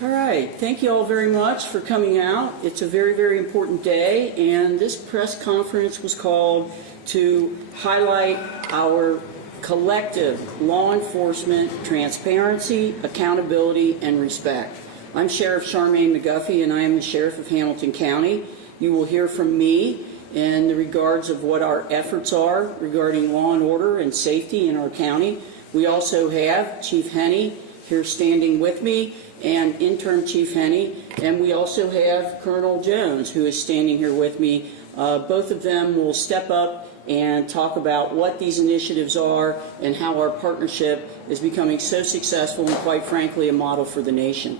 All right, thank you all very much for coming out. It's a very, very important day, and this press conference was called to highlight our collective law enforcement transparency, accountability, and respect. I'm Sheriff Charmaine McGuffey, and I am the Sheriff of Hamilton County. You will hear from me in the regards of what our efforts are regarding law and order and safety in our county. We also have Chief Hennie here standing with me, and Interim Chief Hennie, and we also have Colonel Jones, who is standing here with me. Both of them will step up and talk about what these initiatives are and how our partnership is becoming so successful and, quite frankly, a model for the nation.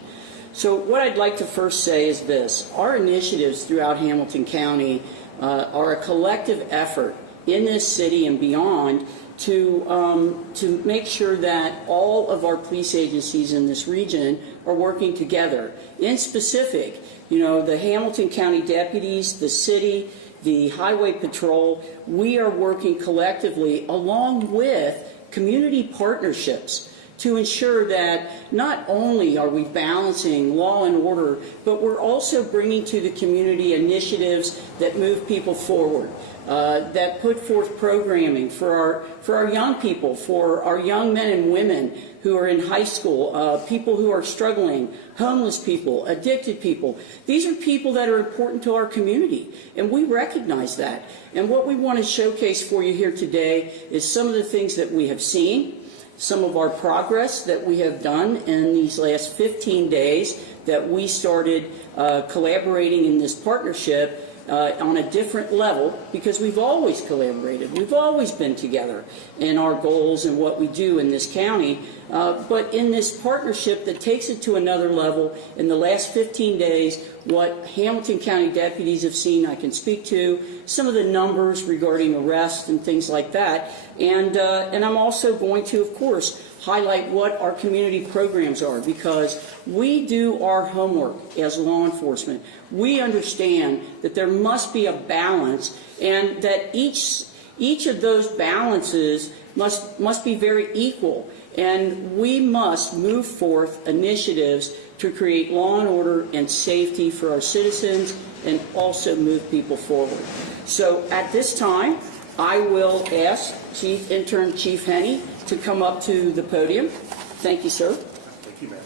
So what I'd like to first say is this. Our initiatives throughout Hamilton County are a collective effort in this city and beyond to make sure that all of our police agencies in this region are working together. In specific, you know, the Hamilton County deputies, the city, the highway patrol, we are working collectively along with community partnerships to ensure that not only are we balancing law and order, but we're also bringing to the community initiatives that move people forward. That put forth programming for our young people, for our young men and women who are in high school, people who are struggling, homeless people, addicted people. These are people that are important to our community, and we recognize that. And what we want to showcase for you here today is some of the things that we have seen, some of our progress that we have done in these last 15 days that we started collaborating in this partnership on a different level, because we've always collaborated. We've always been together in our goals and what we do in this county. But in this partnership that takes it to another level, in the last 15 days, what Hamilton County deputies have seen, I can speak to, some of the numbers regarding arrests and things like that. And I'm also going to, of course, highlight what our community programs are, because we do our homework as law enforcement. We understand that there must be a balance, and that each of those balances must be very equal, and we must move forth initiatives to create law and order and safety for our citizens and also move people forward. So at this time, I will ask Interim Chief Hennie to come up to the podium. Thank you, sir. Thank you, ma'am.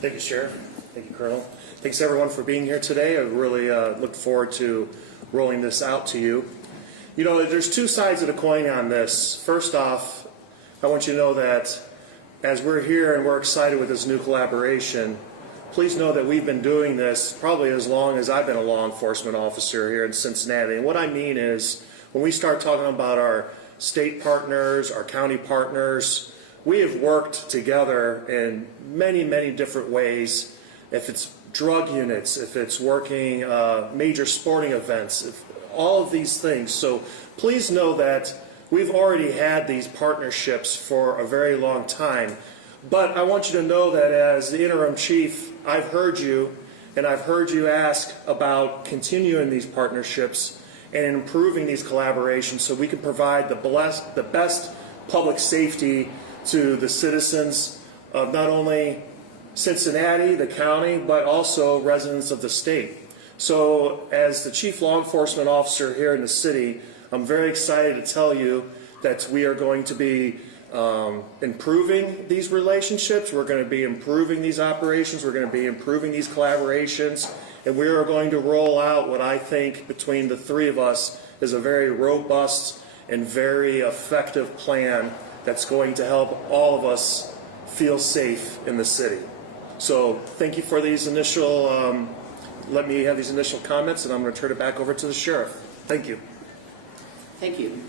Thank you, Sheriff. Thank you, Colonel. Thanks, everyone, for being here today. I really look forward to rolling this out to you. You know, there's two sides of the coin on this. First off, I want you to know that as we're here and we're excited with this new collaboration, please know that we've been doing this probably as long as I've been a law enforcement officer here in Cincinnati. And what I mean is, when we start talking about our state partners, our county partners, we have worked together in many, many different ways. If it's drug units, if it's working major sporting events, all of these things. So please know that we've already had these partnerships for a very long time. But I want you to know that as the interim chief, I've heard you, and I've heard you ask about continuing these partnerships and improving these collaborations so we can provide the best public safety to the citizens of not only Cincinnati, the county, but also residents of the state. So as the Chief Law Enforcement Officer here in the city, I'm very excited to tell you that we are going to be improving these relationships. We're going to be improving these operations. We're going to be improving these collaborations. And we are going to roll out what I think between the three of us is a very robust and very effective plan that's going to help all of us feel safe in the city. So thank you for these initial, let me have these initial comments, and I'm going to turn it back over to the Sheriff. Thank you. Thank you.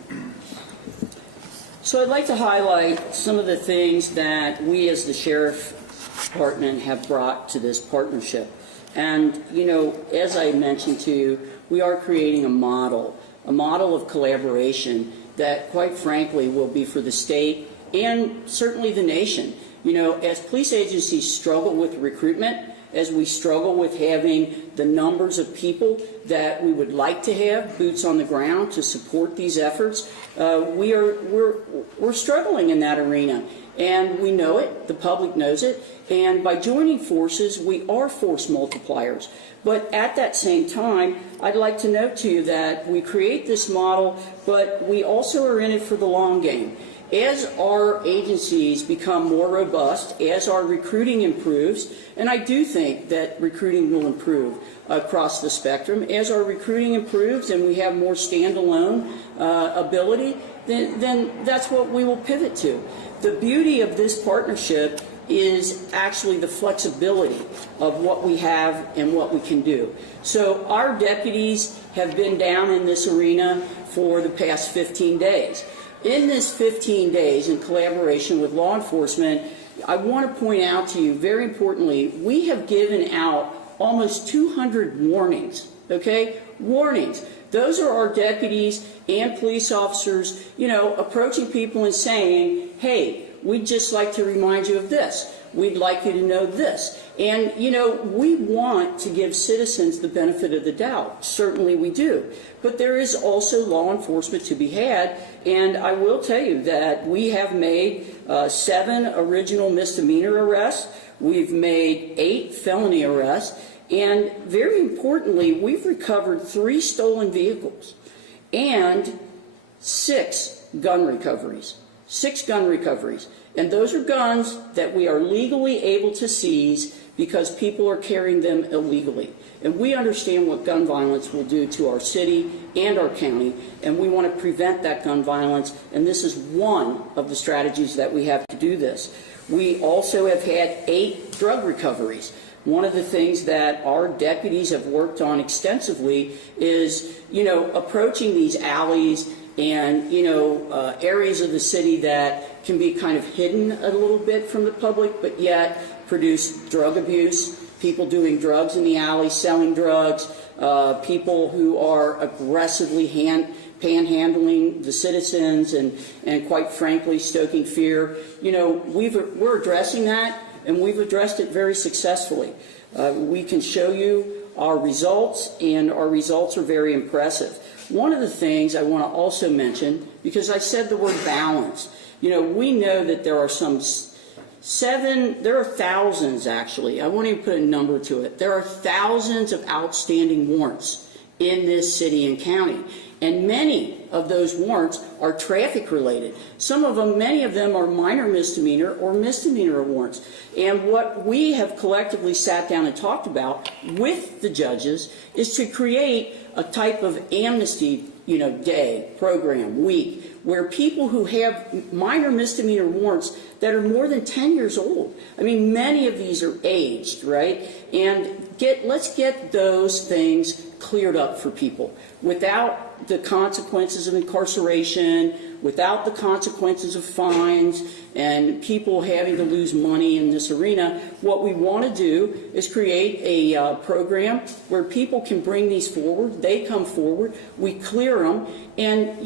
So I'd like to highlight some of the things that we as the Sheriff Department have brought to this partnership. And, you know, as I mentioned to you, we are creating a model of collaboration that, quite frankly, will be for the state and certainly the nation. You know, as police agencies struggle with recruitment, as we struggle with having the numbers of people that we would like to have, boots on the ground to support these efforts, we're struggling in that arena. And we know it, the public knows it, and by joining forces, we are force multipliers. But at that same time, I'd like to note to you that we create this model, but we also are in it for the long game. As our agencies become more robust, as our recruiting improves, and I do think that recruiting will improve across the spectrum, as our recruiting improves and we have more standalone ability, then that's what we will pivot to. The beauty of this partnership is actually the flexibility of what we have and what we can do. So our deputies have been down in this arena for the past 15 days. In this 15 days, in collaboration with law enforcement, I want to point out to you, very importantly, we have given out almost 200 warnings, okay? Warnings. Those are our deputies and police officers, approaching people and saying, hey, we'd just like to remind you of this. We'd like you to know this. And, we want to give citizens the benefit of the doubt. Certainly we do. But there is also law enforcement to be had. And I will tell you that we have made 7 original misdemeanor arrests. We've made 8 felony arrests. And very importantly, we've recovered 3 stolen vehicles and 6 gun recoveries. 6 gun recoveries. And those are guns that we are legally able to seize because people are carrying them illegally. And we understand what gun violence will do to our city and our county, and we want to prevent that gun violence, and this is one of the strategies that we have to do this. We also have had 8 drug recoveries. One of the things that our deputies have worked on extensively is, approaching these alleys and, areas of the city that can be kind of hidden a little bit from the public, but yet produce drug abuse, people doing drugs in the alley, selling drugs, people who are aggressively panhandling the citizens and quite frankly stoking fear. We're addressing that, and we've addressed it very successfully. We can show you our results, and our results are very impressive. One of the things I want to also mention, because I said the word balance, we know that there are there are thousands actually, I won't even put a number to it, there are thousands of outstanding warrants in this city and county. And many of those warrants are traffic related. Many of them are minor misdemeanor or misdemeanor warrants. And what we have collectively sat down and talked about with the judges is to create a type of amnesty, day, program, week, where people who have minor misdemeanor warrants that are more than 10 years old, many of these are aged, right? And let's get those things cleared up for people without the consequences of incarceration, without the consequences of fines, and people having to lose money in this arena. What we want to do is create a program where people can bring these forward. They come forward, we clear them, and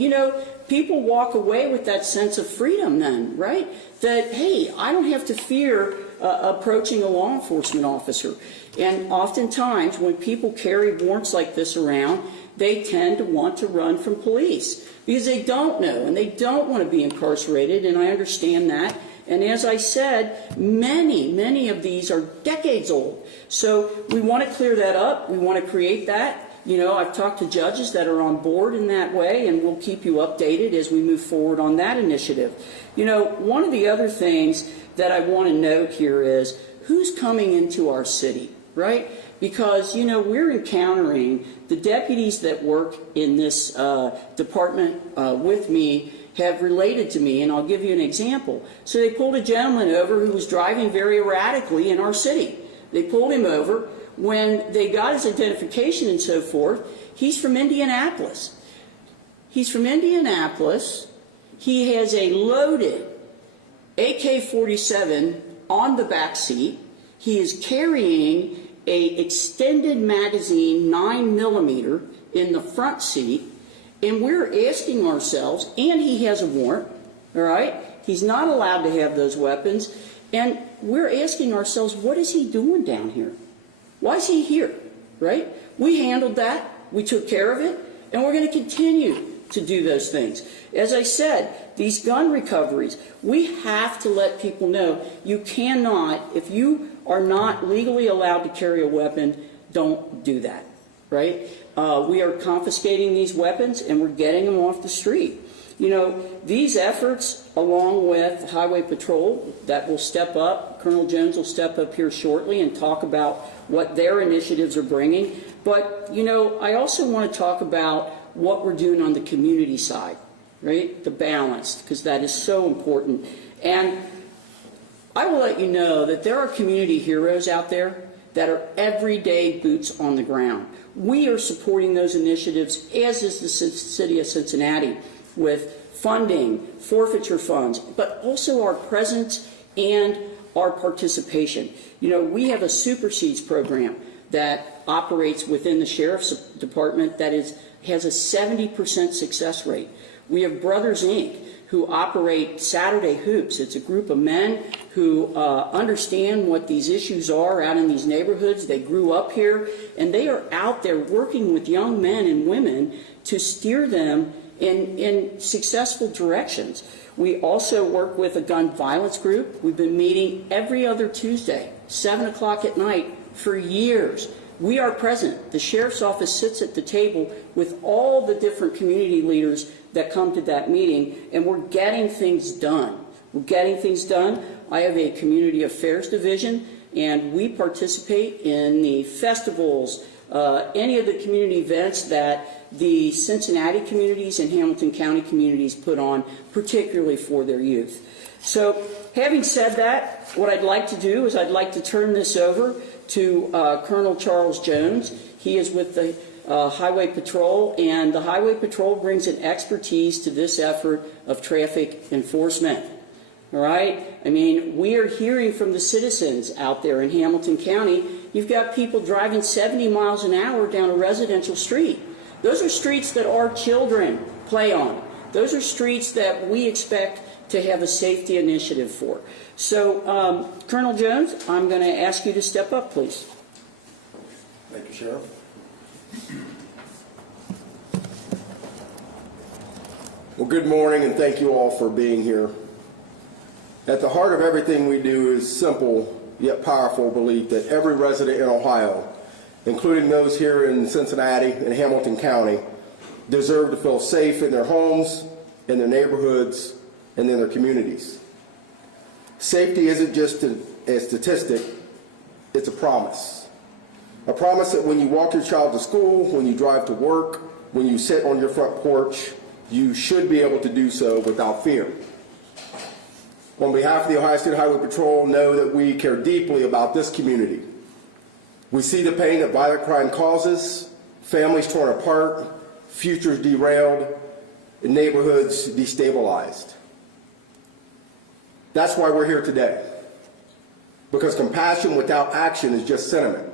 people walk away with that sense of freedom then, right? That, hey, I don't have to fear approaching a law enforcement officer. And oftentimes when people carry warrants like this around, they tend to want to run from police because they don't know and they don't want to be incarcerated, and I understand that. And as I said, many of these are decades old. So we want to clear that up. We want to create that. I've talked to judges that are on board in that way, and we'll keep you updated as we move forward on that initiative. One of the other things that I want to note here is who's coming into our city, right? Because, we're encountering the deputies that work in this department with me have related to me, and I'll give you an example. So they pulled a gentleman over who was driving very erratically in our city. They pulled him over. When they got his identification and so forth, he's from Indianapolis. He's from Indianapolis. He has a loaded AK-47 on the back seat. He is carrying a extended magazine 9mm in the front seat, and we're asking ourselves, and he has a warrant, all right? He's not allowed to have those weapons, and we're asking ourselves, what is he doing down here? Why is he here, right? We handled that, we took care of it, and we're going to continue to do those things. As I said, these gun recoveries, we have to let people know you cannot, if you are not legally allowed to carry a weapon, don't do that, right? We are confiscating these weapons and we're getting them off the street. You know, these efforts, along with Highway Patrol, that will step up, Colonel Jones will step up here shortly and talk about what their initiatives are bringing. But, you know, I also want to talk about what we're doing on the community side, right? The balance, because that is so important. And I will let you know that there are community heroes out there that are everyday boots on the ground. We are supporting those initiatives, as is the city of Cincinnati, with funding, forfeiture funds, but also our presence and our participation. You know, we have a supersedes program that operates within the Sheriff's Department that has a 70% success rate. We have Brothers Inc., who operate Saturday Hoops. It's a group of men who understand what these issues are out in these neighborhoods. They grew up here, and they are out there working with young men and women to steer them in successful directions. We also work with a gun violence group. We've been meeting every other Tuesday, 7 o'clock at night, for years. We are present. The Sheriff's Office sits at the table with all the different community leaders that come to that meeting, and we're getting things done. We're getting things done. I have a community affairs division, and we participate in the festivals, any of the community events that the Cincinnati communities and Hamilton County communities put on, particularly for their youth. So, having said that, what I'd like to do is I'd like to turn this over to Colonel Charles Jones. He is with the Highway Patrol, and the Highway Patrol brings an expertise to this effort of traffic enforcement. All right? I mean, we are hearing from the citizens out there in Hamilton County. You've got people driving 70 miles an hour down a residential street. Those are streets that our children play on. Those are streets that we expect to have a safety initiative for. So, Colonel Jones, I'm going to ask you to step up, please. Thank you, Sheriff. Well, good morning, and thank you all for being here. At the heart of everything we do is simple yet powerful belief that every resident in Ohio, including those here in Cincinnati and Hamilton County, deserve to feel safe in their homes, in their neighborhoods, and in their communities. Safety isn't just a statistic, it's a promise. A promise that when you walk your child to school, when you drive to work, when you sit on your front porch, you should be able to do so without fear. On behalf of the Ohio State Highway Patrol, know that we care deeply about this community. We see the pain that violent crime causes, families torn apart, futures derailed, and neighborhoods destabilized. That's why we're here today, because compassion without action is just sentiment,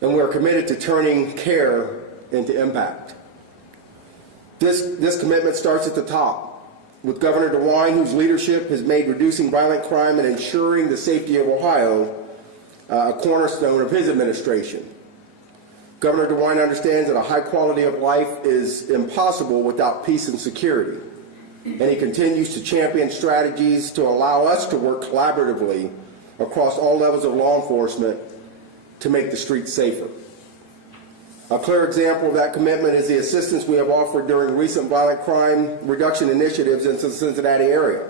and we're committed to turning care into impact. This commitment starts at the top, with Governor DeWine, whose leadership has made reducing violent crime and ensuring the safety of Ohio a cornerstone of his administration. Governor DeWine understands that a high quality of life is impossible without peace and security, and he continues to champion strategies to allow us to work collaboratively across all levels of law enforcement to make the streets safer. A clear example of that commitment is the assistance we have offered during recent violent crime reduction initiatives in the Cincinnati area.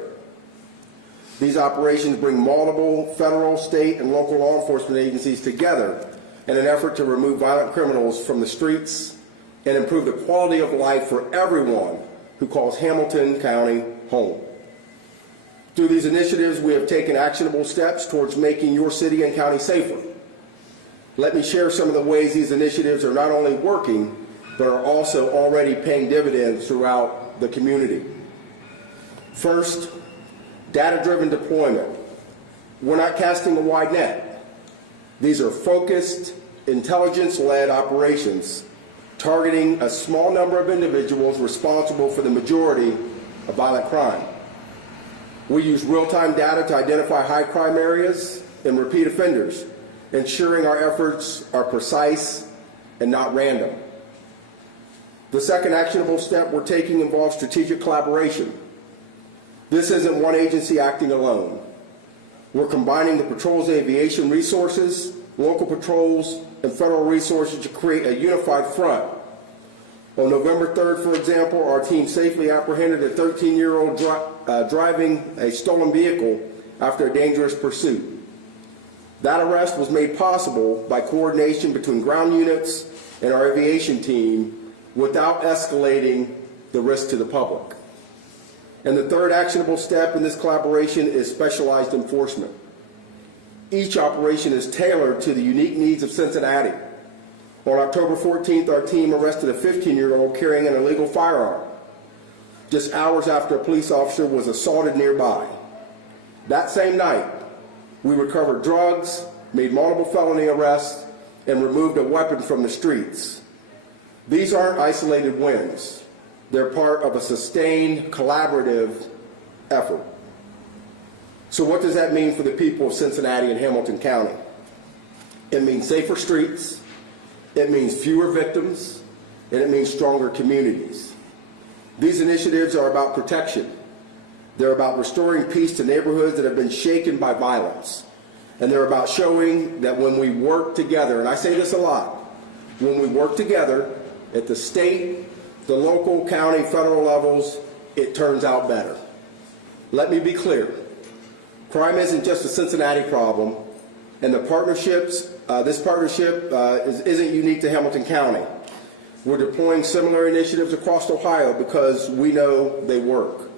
These operations bring multiple federal, state, and local law enforcement agencies together in an effort to remove violent criminals from the streets and improve the quality of life for everyone who calls Hamilton County home. Through these initiatives, we have taken actionable steps towards making your city and county safer. Let me share some of the ways these initiatives are not only working, but are also already paying dividends throughout the community. First, data-driven deployment. We're not casting a wide net. These are focused, intelligence-led operations targeting a small number of individuals responsible for the majority of violent crime. We use real-time data to identify high crime areas and repeat offenders, ensuring our efforts are precise and not random. The second actionable step we're taking involves strategic collaboration. This isn't one agency acting alone. We're combining the patrol's aviation resources, local patrols, and federal resources to create a unified front. On November 3rd, for example, our team safely apprehended a 13-year-old driving a stolen vehicle after a dangerous pursuit. That arrest was made possible by coordination between ground units and our aviation team without escalating the risk to the public. And the third actionable step in this collaboration is specialized enforcement. Each operation is tailored to the unique needs of Cincinnati. On October 14th, our team arrested a 15-year-old carrying an illegal firearm, just hours after a police officer was assaulted nearby. That same night, we recovered drugs, made multiple felony arrests, and removed a weapon from the streets. These aren't isolated wins. They're part of a sustained, collaborative effort. So what does that mean for the people of Cincinnati and Hamilton County? It means safer streets, it means fewer victims, and it means stronger communities. These initiatives are about protection. They're about restoring peace to neighborhoods that have been shaken by violence. And they're about showing that when we work together, and I say this a lot, when we work together at the state, the local, county, federal levels, it turns out better. Let me be clear. Crime isn't just a Cincinnati problem, and this partnership isn't unique to Hamilton County. We're deploying similar initiatives across Ohio because we know they work.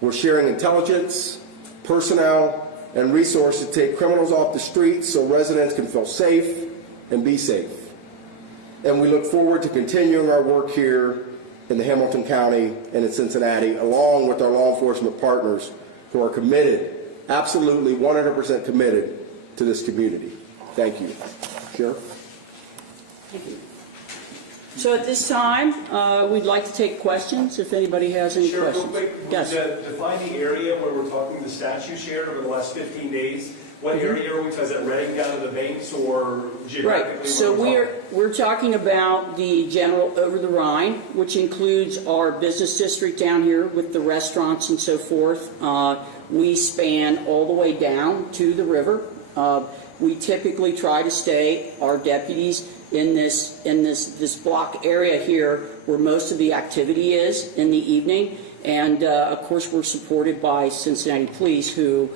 We're sharing intelligence, personnel, and resources to take criminals off the streets so residents can feel safe and be safe. And we look forward to continuing our work here in the Hamilton County and in Cincinnati, along with our law enforcement partners who are committed, absolutely 100% committed to this community. Thank you. Sheriff? Thank you. So at this time, we'd like to take questions, if anybody has any questions. Real quick, Yes. define the area where we're talking the statute shared over the last 15 days. What area are we, is that Reading down to the banks or geographically? Right, so we're talking about the general over the Rhine, which includes our business district down here with the restaurants and so forth. We span all the way down to the river. We typically try to stay, our deputies, in this block area here where most of the activity is in the evening. And of course, we're supported by Cincinnati Police, who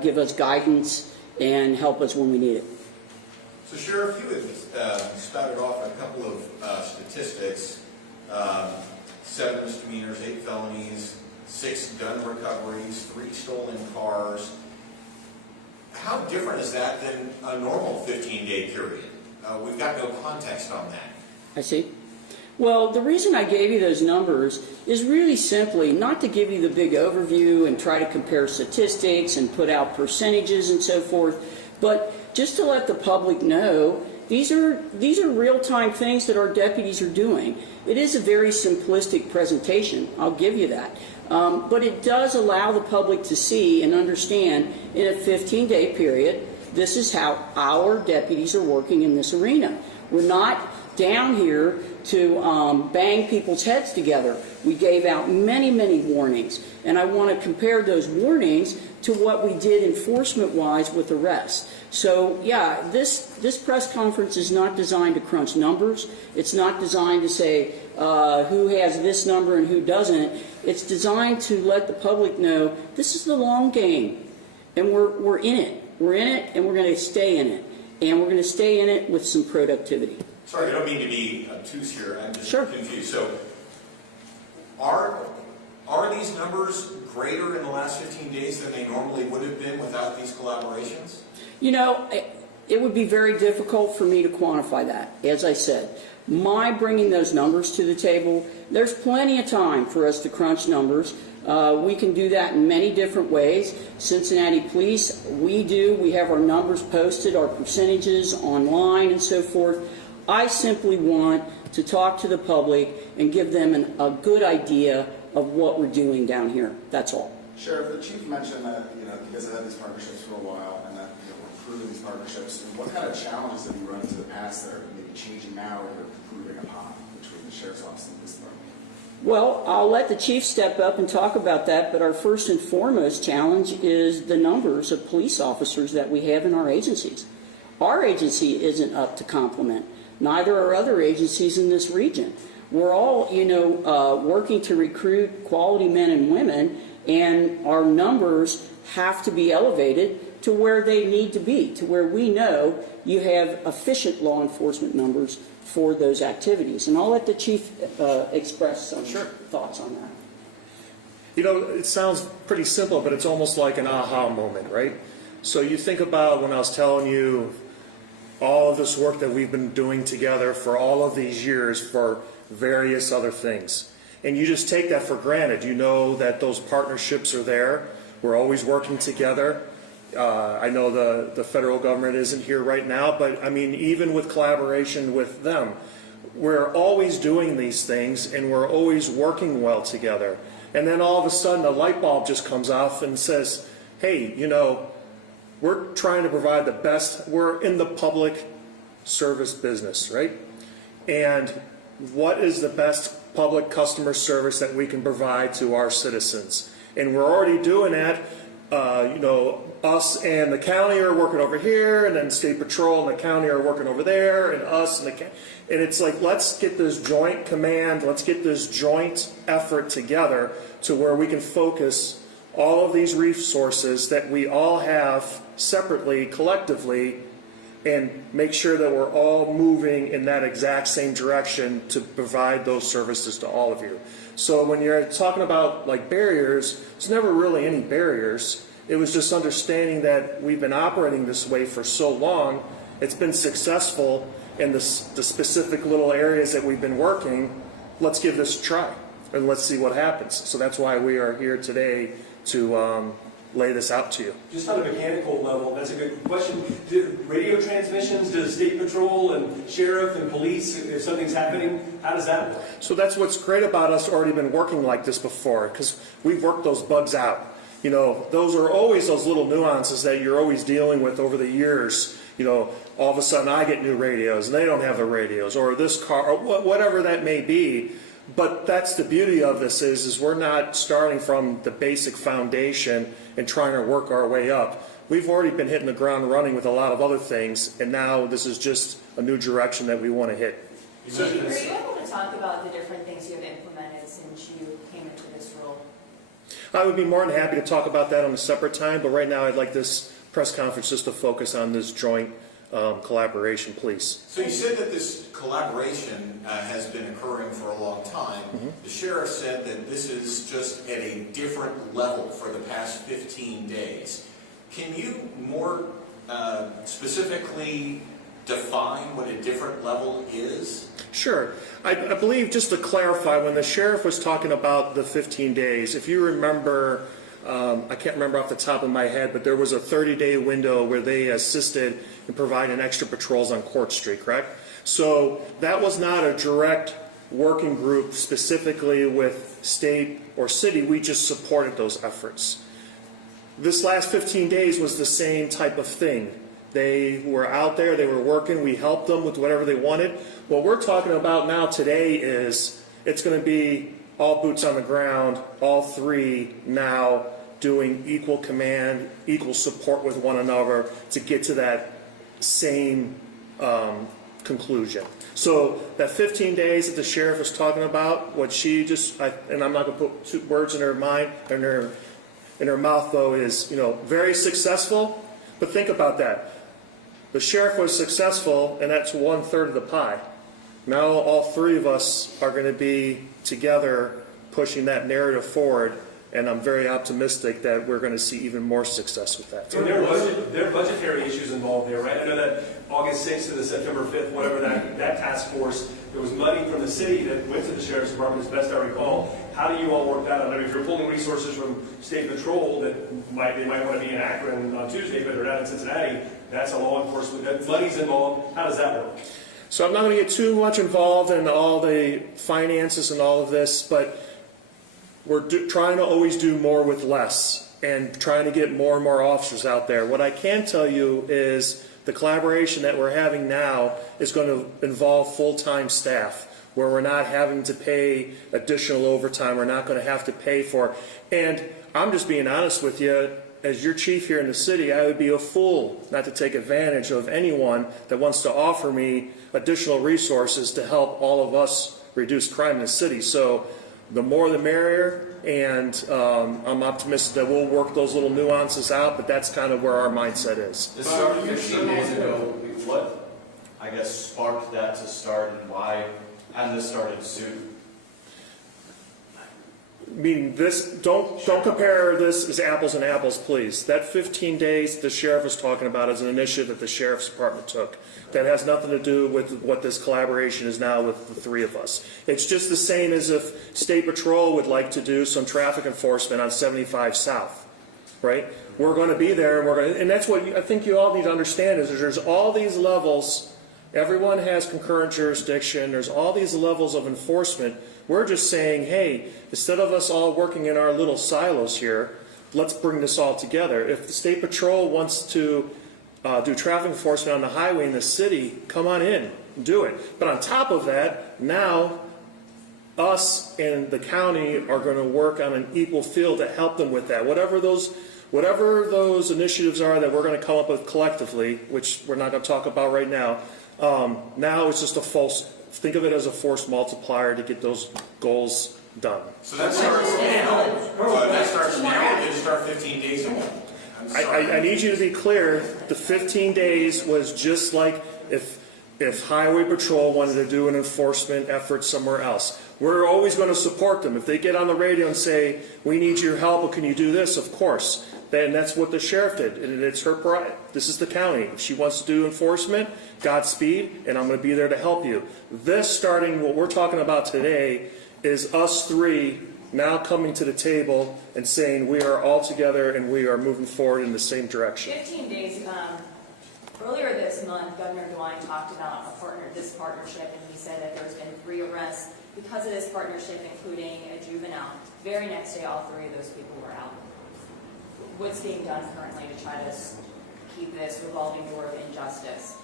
give us guidance and help us when we need it. So, Sheriff, you had spouted off a couple of statistics: 7 misdemeanors, 8 felonies, 6 gun recoveries, 3 stolen cars. How different is that than a normal 15-day period? We've got no context on that. I see. Well, the reason I gave you those numbers is really simply not to give you the big overview and try to compare statistics and put out percentages and so forth, but just to let the public know these are real-time things that our deputies are doing. It is a very simplistic presentation, I'll give you that, but it does allow the public to see and understand in a 15-day period, this is how our deputies are working in this arena. We're not down here to bang people's heads together. We gave out many, many warnings, and I want to compare those warnings to what we did enforcement-wise with arrests. So, yeah, this press conference is not designed to crunch numbers. It's not designed to say who has this number and who doesn't. It's designed to let the public know this is the long game, and we're in it. We're in it, and we're going to stay in it. And we're going to stay in it with some productivity. Sorry, I don't mean to be obtuse here. I'm just Sure. confused. So, are these numbers greater in the last 15 days than they normally would have been without these collaborations? You know, it would be very difficult for me to quantify that, as I said. My bringing those numbers to the table, there's plenty of time for us to crunch numbers. We can do that in many different ways. Cincinnati Police, we have our numbers posted, our percentages online and so forth. I simply want to talk to the public and give them a good idea of what we're doing down here. That's all. Sheriff, the chief mentioned that you guys have had these partnerships for a while, and that we're improving these partnerships. And what kind of challenges have you run into the past that are maybe changing now or you're improving upon? between the sheriff's office and the police department? Well, I'll let the chief step up and talk about that, but our first and foremost challenge is the numbers of police officers that we have in our agencies. Our agency isn't up to complement. Neither are other agencies in this region. We're all, working to recruit quality men and women, and our numbers have to be elevated to where they need to be, to where we know you have efficient law enforcement numbers for those activities. And I'll let the chief express some thoughts on that. It sounds pretty simple, but it's almost like an aha moment, right? So you think about when I was telling you all of this work that we've been doing together for all of these years for various other things. And you just take that for granted. You know that those partnerships are there. We're always working together. I know the federal government isn't here right now, but I mean, even with collaboration with them, we're always doing these things and we're always working well together. And then all of a sudden a light bulb just comes off and says, hey, we're trying to provide the best. We're in the public service business, right? And what is the best public customer service that we can provide to our citizens? And we're already doing that. Us and the county are working over here, and then State Patrol and the county are working over there, and us and the county. And it's like, let's get this joint command, let's get this joint effort together to where we can focus all of these resources that we all have separately, collectively, and make sure that we're all moving in that exact same direction to provide those services to all of you. So when you're talking about like barriers, there's never really any barriers. It was just understanding that we've been operating this way for so long. It's been successful in the specific little areas that we've been working. Let's give this a try and let's see what happens. So that's why we are here today to lay this out to you. Just on a mechanical level, that's a good question. Do radio transmissions, does State Patrol and Sheriff and Police, if something's happening, how does that work? So that's what's great about us already been working like this before, because we've worked those bugs out. Those are always those little nuances that you're always dealing with over the years. All of a sudden I get new radios and they don't have the radios, or this car, or whatever that may be. But that's the beauty of this is we're not starting from the basic foundation and trying to work our way up. We've already been hitting the ground running with a lot of other things, and now this is just a new direction that we want to hit. Are you able to talk about the different things you have implemented since you came into this role? I would be more than happy to talk about that on a separate time, but right now I'd like this press conference just to focus on this joint collaboration, please. So you said that this collaboration has been occurring for a long time. Mm-hmm. The sheriff said that this is just at a different level for the past 15 days. Can you more specifically define what a different level is? Sure. I believe, just to clarify, when the sheriff was talking about the 15 days, if you remember, I can't remember off the top of my head, but there was a 30-day window where they assisted in providing extra patrols on Court Street, correct? So that was not a direct working group specifically with state or city. We just supported those efforts. This last 15 days was the same type of thing. They were out there, they were working, we helped them with whatever they wanted. What we're talking about now today is it's going to be all boots on the ground, all three now doing equal command, equal support with one another to get to that same conclusion. So that 15 days that the sheriff was talking about, what she just, and I'm not going to put words in her mind, in her mouth though, is, very successful. But think about that. The sheriff was successful, and that's 1/3 of the pie. Now all three of us are going to be together pushing that narrative forward, and I'm very optimistic that we're going to see even more success with that. So there are budgetary issues involved there, right? I know that August 6th to the September 5th, whatever that task force, there was money from the city that went to the Sheriff's Department, as best I recall. How do you all work that out? I mean, if you're pulling resources from State Patrol that they might want to be in Akron on Tuesday, but they're not in Cincinnati, that's a law enforcement, that money's involved. How does that work? So I'm not going to get too much involved in all the finances and all of this, but we're trying to always do more with less and trying to get more and more officers out there. What I can tell you is the collaboration that we're having now is going to involve full-time staff. where we're not having to pay additional overtime, we're not going to have to pay for. And I'm just being honest with you, as your chief here in the city, I would be a fool not to take advantage of anyone that wants to offer me additional resources to help all of us reduce crime in the city. So the more the merrier, and I'm optimistic that we'll work those little nuances out, but that's kind of where our mindset is. This started 15 days ago. What, I guess, sparked that to start, and why hadn't this started soon? Meaning this, don't compare this as apples and apples, please. That 15 days the sheriff was talking about is an initiative that the sheriff's department took. That has nothing to do with what this collaboration is now with the three of us. It's just the same as if State Patrol would like to do some traffic enforcement on 75 South, right? We're going to be there, and that's what I think you all need to understand is there's all these levels. Everyone has concurrent jurisdiction. There's all these levels of enforcement. We're just saying, hey, instead of us all working in our little silos here, let's bring this all together. If the State Patrol wants to do traffic enforcement on the highway in the city, come on in, do it. But on top of that, now us and the county are going to work on an equal field to help them with that. Whatever those initiatives are that we're going to come up with collectively, which we're not going to talk about right now, now it's just think of it as a force multiplier to get those goals done. So that starts now. So that starts now. It didn't start 15 days ago. I'm sorry. I need you to be clear. The 15 days was just like if Highway Patrol wanted to do an enforcement effort somewhere else. We're always going to support them. If they get on the radio and say, we need your help, or can you do this? Of course. Then that's what the sheriff did. And it's her pride. This is the county. If she wants to do enforcement, Godspeed, and I'm going to be there to help you. This, starting what we're talking about today, is us three now coming to the table and saying we are all together and we are moving forward in the same direction. 15 days, earlier this month, Governor DeWine talked about this partnership, and he said that there's been 3 arrests because of this partnership, including a juvenile. Very next day, all 3 of those people were out. What's being done currently to try to keep this revolving door of injustice?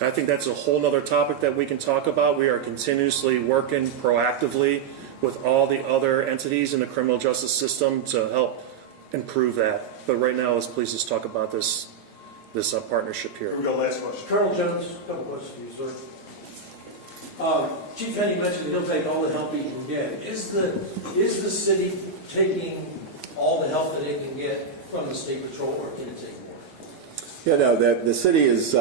I think that's a whole other topic that we can talk about. We are continuously working proactively with all the other entities in the criminal justice system to help improve that. But right now, let's please just talk about this partnership here. Here we go, last question. Colonel Jones, a couple questions for you, sir. Chief Hennie mentioned he'll take all the help he can get. Is the city taking all the help that it can get from the State Patrol, or can it take more? Yeah, no, the city is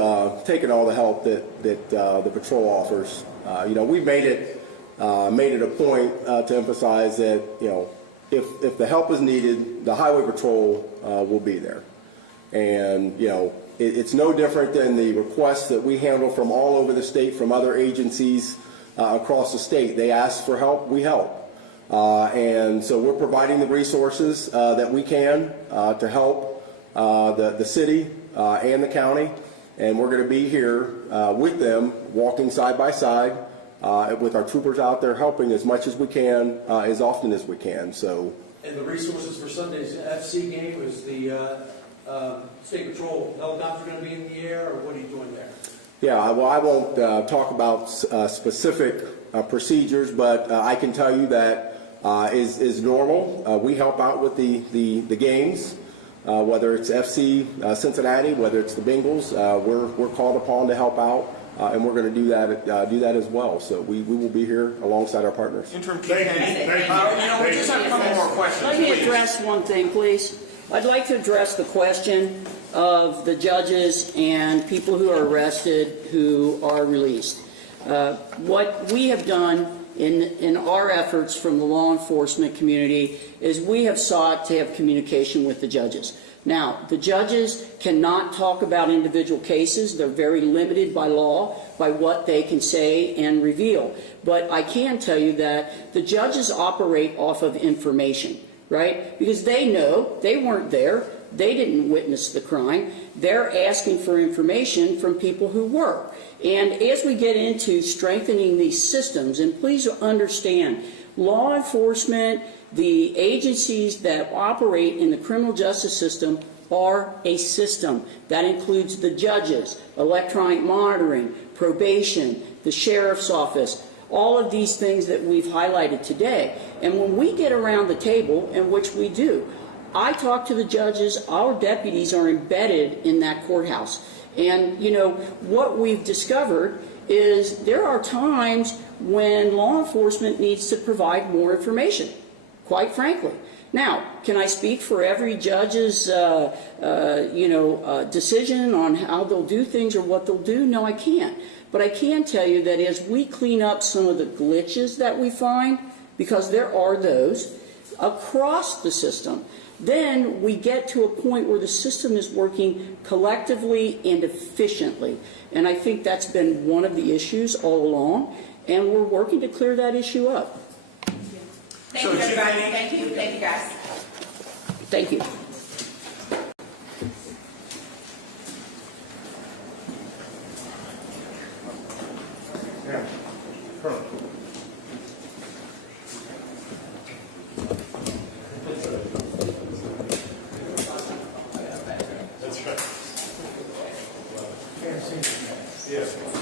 taking all the help that the patrol offers. We've made it a point to emphasize that if the help is needed, the Highway Patrol will be there. And it's no different than the requests that we handle from all over the state, from other agencies across the state. They ask for help, we help. And so we're providing the resources that we can to help the city and the county, and we're going to be here with them, walking side by side with our troopers out there, helping as much as we can, as often as we can. So. And the resources for Sunday's FC game, is the State Patrol helicopter going to be in the air, or what are you doing there? Yeah, well, I won't talk about specific procedures, but I can tell you that is normal. We help out with the games, whether it's FC Cincinnati, whether it's the Bengals. We're called upon to help out, and we're going to do that as well. So we will be here alongside our partners. Interim Chief Thank you. Hennie. Thank you. We just have a couple more questions. Let me please. address one thing, please. I'd like to address the question of the judges and people who are arrested who are released. What we have done in our efforts from the law enforcement community is we have sought to have communication with the judges. Now, the judges cannot talk about individual cases. They're very limited by law, by what they can say and reveal. But I can tell you that the judges operate off of information, right? Because they know they weren't there. They didn't witness the crime. They're asking for information from people who were. And as we get into strengthening these systems, and please understand, law enforcement, the agencies that operate in the criminal justice system are a system. That includes the judges, electronic monitoring, probation, the sheriff's office, all of these things that we've highlighted today. And when we get around the table, and which we do, I talk to the judges, our deputies are embedded in that courthouse. And, you know, what we've discovered is there are times when law enforcement needs to provide more information, quite frankly. Now, can I speak for every judge's, decision on how they'll do things or what they'll do? No, I can't. But I can tell you that as we clean up some of the glitches that we find, because there are those, across the system, then we get to a point where the system is working collectively and efficiently. And I think that's been one of the issues all along, and we're working to clear that issue up. Thank you, everybody. Thank you, guys. Thank you. Yeah. Colonel. That's right. Yeah.